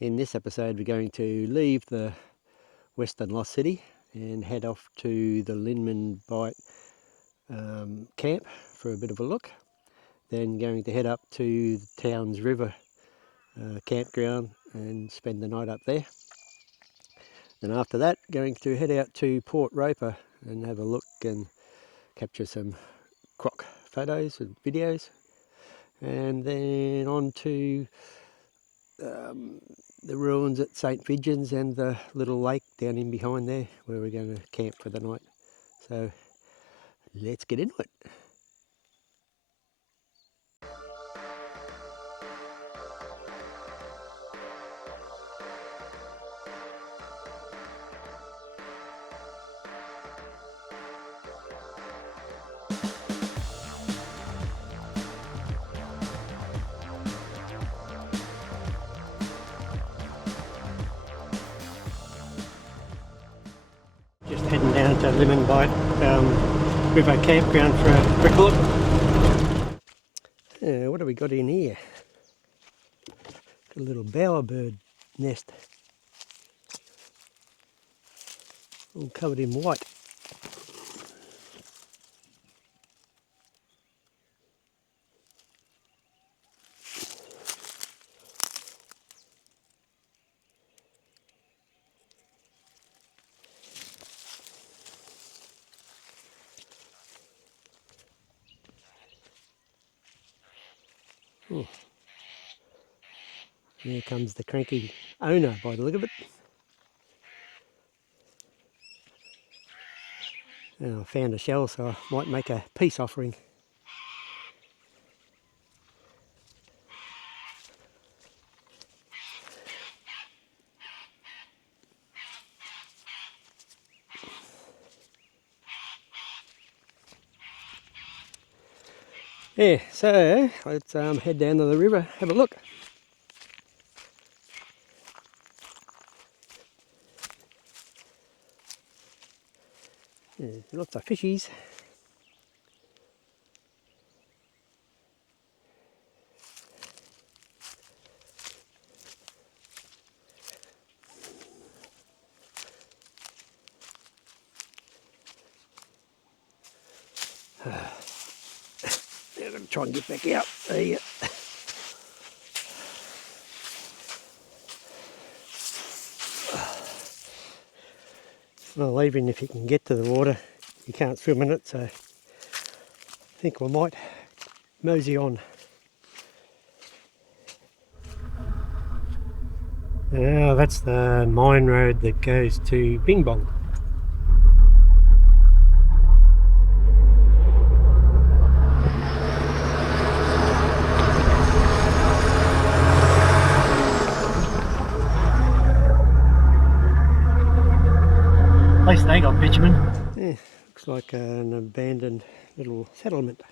In this episode we're going to leave the Western Lost City and head off to the Linman Bight camp for a bit of a look. Then going to head up to the Towns River campground and spend the night up there. And after that going to head out to Port Roper and have a look and capture some croc photos and videos. And then on to the ruins at St. Vidgens and the little lake down in behind there where we're going to camp for the night. So let's get into it. Just heading down to Linman Bight River campground for a quick look. What have we got in here? Got a little bowerbird nest, all covered in white. Oh. Here comes the cranky owner by the look of it. I found a shell, so I might make a peace offering. Yeah, so let's head down to the river, have a look. There's lots of fishies. I'm going to try and get back out. There. Well, even if you can get to the water, you can't swim in it, so I think we might mosey on. Now that's the mine road that goes to Bing Bong. At least they got bitumen. Yeah, looks like an abandoned little settlement.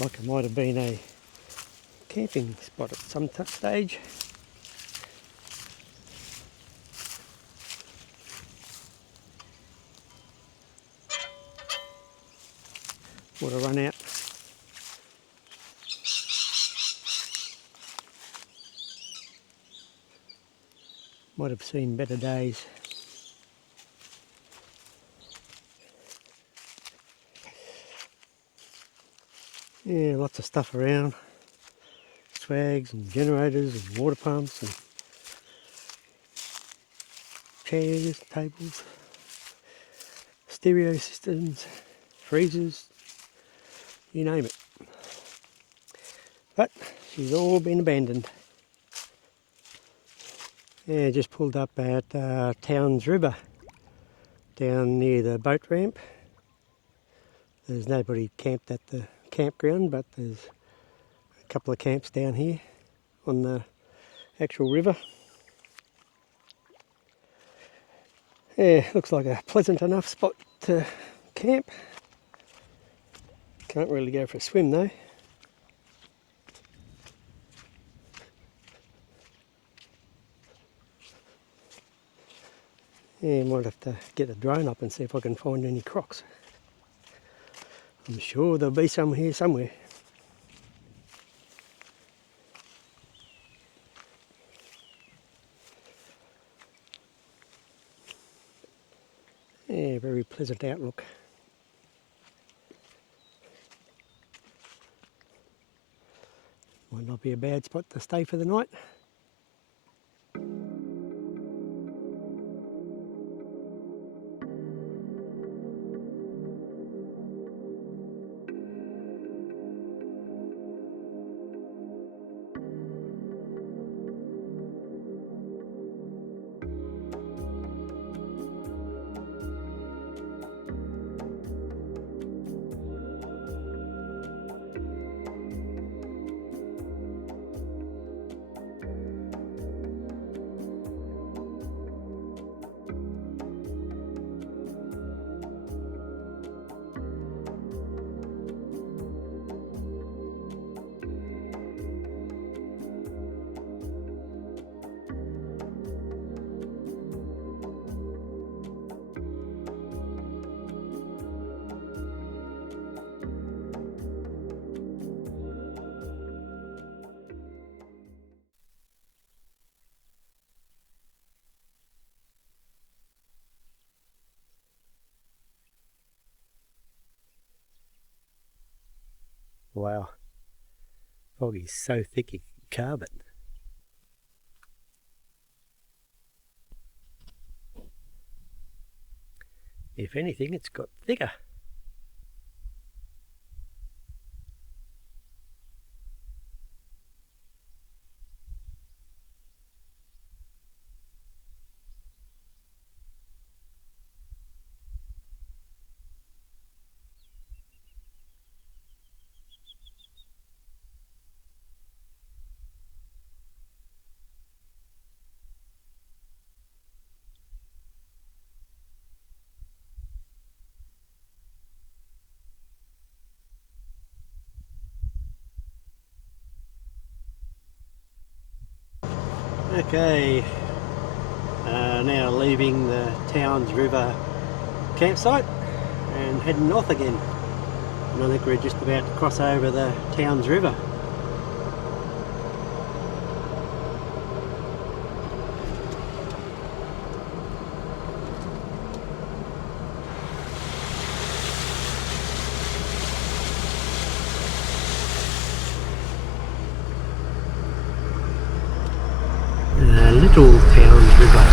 Like it might have been a camping spot at some stage. Water run out. Might have seen better days. Yeah, lots of stuff around. Swags and generators and water pumps and chairs, tables, stereo systems, freezers, you name it. But she's all been abandoned. Yeah, just pulled up at Towns River down near the boat ramp. There's nobody camped at the campground, but there's a couple of camps down here on the actual river. Yeah, looks like a pleasant enough spot to camp. Can't really go for a swim though. Yeah, might have to get a drone up and see if I can find any crocs. I'm sure there'll be some here somewhere. Yeah, very pleasant outlook. Might not be a bad spot to stay for the night. Wow, fog is so thick you can carve it. If anything, it's got thicker. Okay, now leaving the Towns River campsite and heading north again. And I think we're just about to cross over the Towns River. Little Towns River.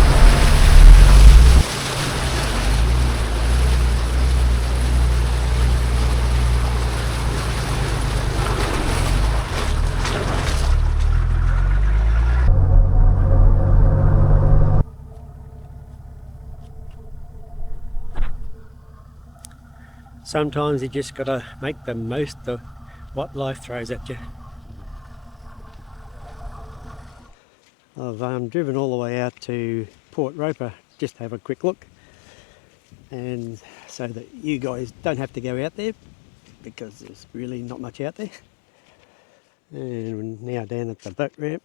Sometimes you just got to make the most of what life throws at you. I've driven all the way out to Port Roper just to have a quick look, and so that you guys don't have to go out there because there's really not much out there. And we're now down at the boat ramp.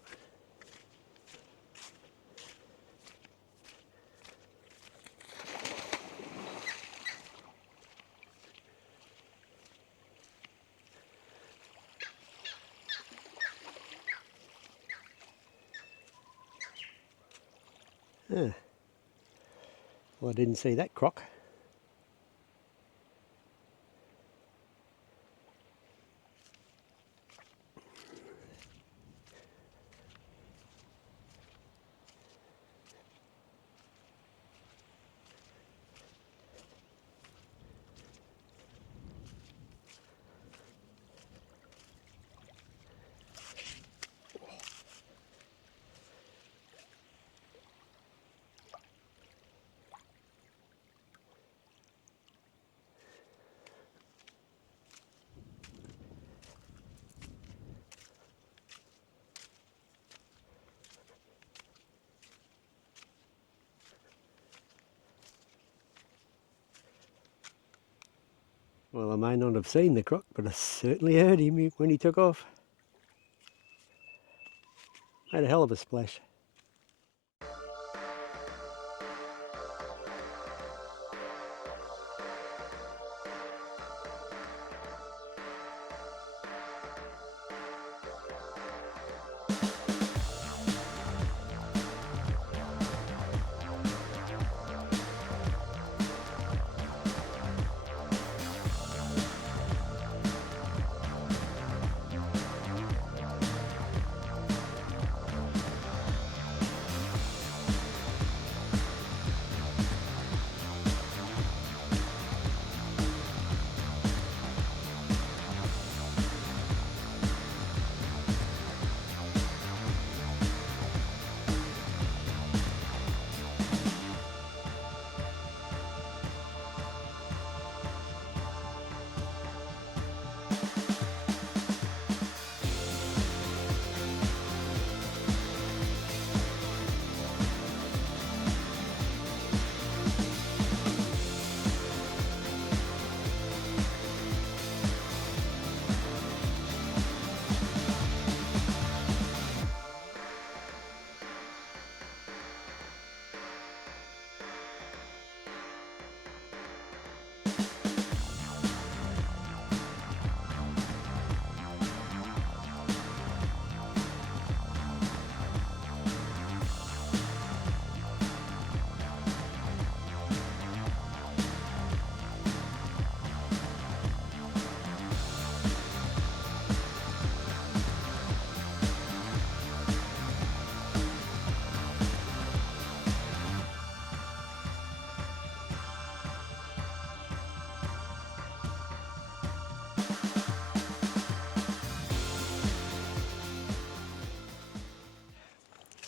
Ah. Well, I didn't see that croc. Well, I may not have seen the croc, but I certainly heard him when he took off. Made a hell of a splash.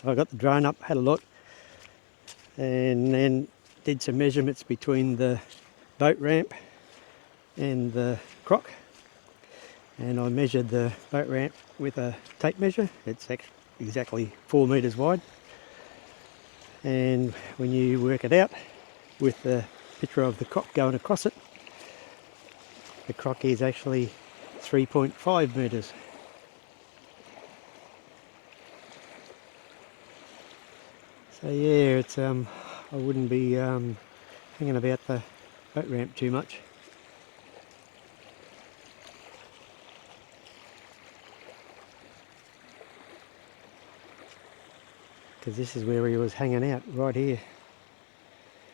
So I got the drone up, had a look, and then did some measurements between the boat ramp and the Croc, and I measured the boat ramp with a tape measure. It's exactly 4 metres wide, and when you work it out with the picture of the Croc going across it, the Croc is actually 3.5 metres. So yeah, it's I wouldn't be thinking about the boat ramp too much. Because this is where he was hanging out, right here.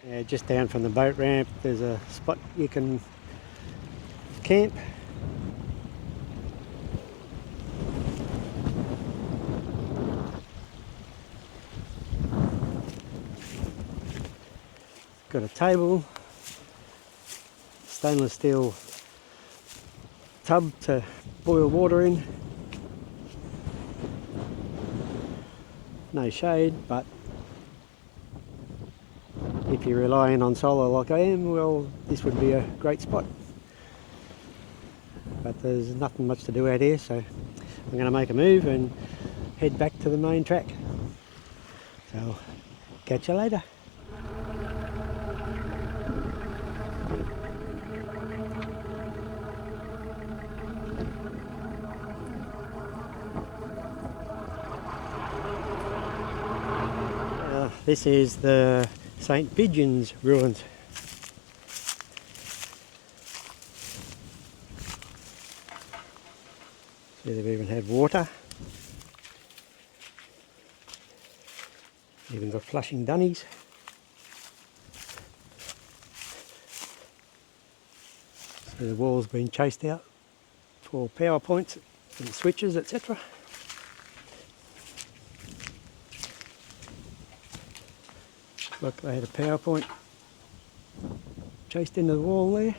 Yeah, just down from the boat ramp there's a spot you can camp. Got a table, stainless steel tub to boil water in. No shade, but if you're relying on solar like I am, well, this would be a great spot. But there's nothing much to do out here, so I'm going to make a move and head back to the main track. So, catch you later. This is the St. Pigeon's ruins. See, they've even had water. Even got flushing dunnies. So the wall's been chased out for power points and switches, etc. Look, they had a power point chased into the wall there.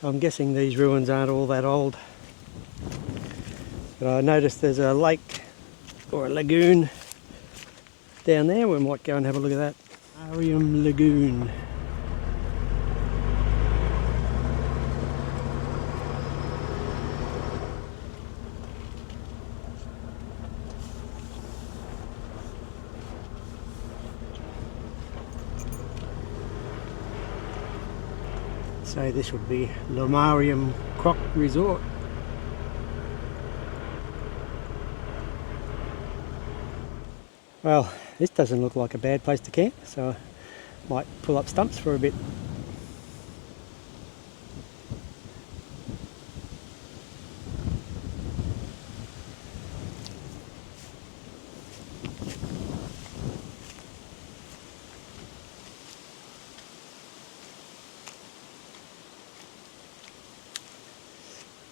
So I'm guessing these ruins aren't all that old. But I noticed there's a lake or a lagoon down there. We might go and have a look at that. Arium Lagoon. So this would be Lomarium Croc Resort. Well, this doesn't look like a bad place to camp, so I might pull up stumps for a bit.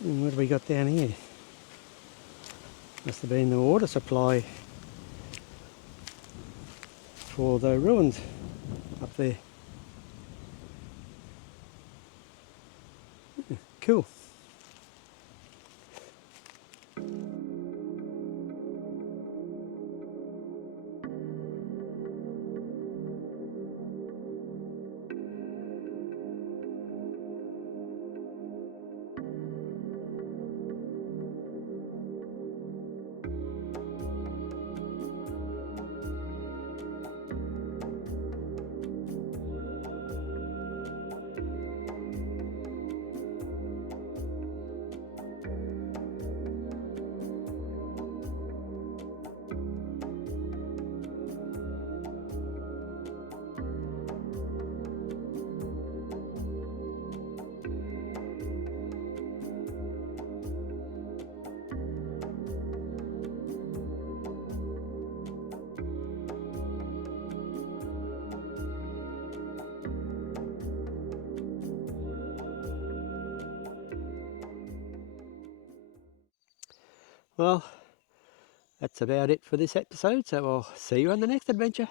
And what have we got down here? Must have been the water supply for the ruins up there. Cool. Well, that's about it for this episode, so I'll see you on the next adventure.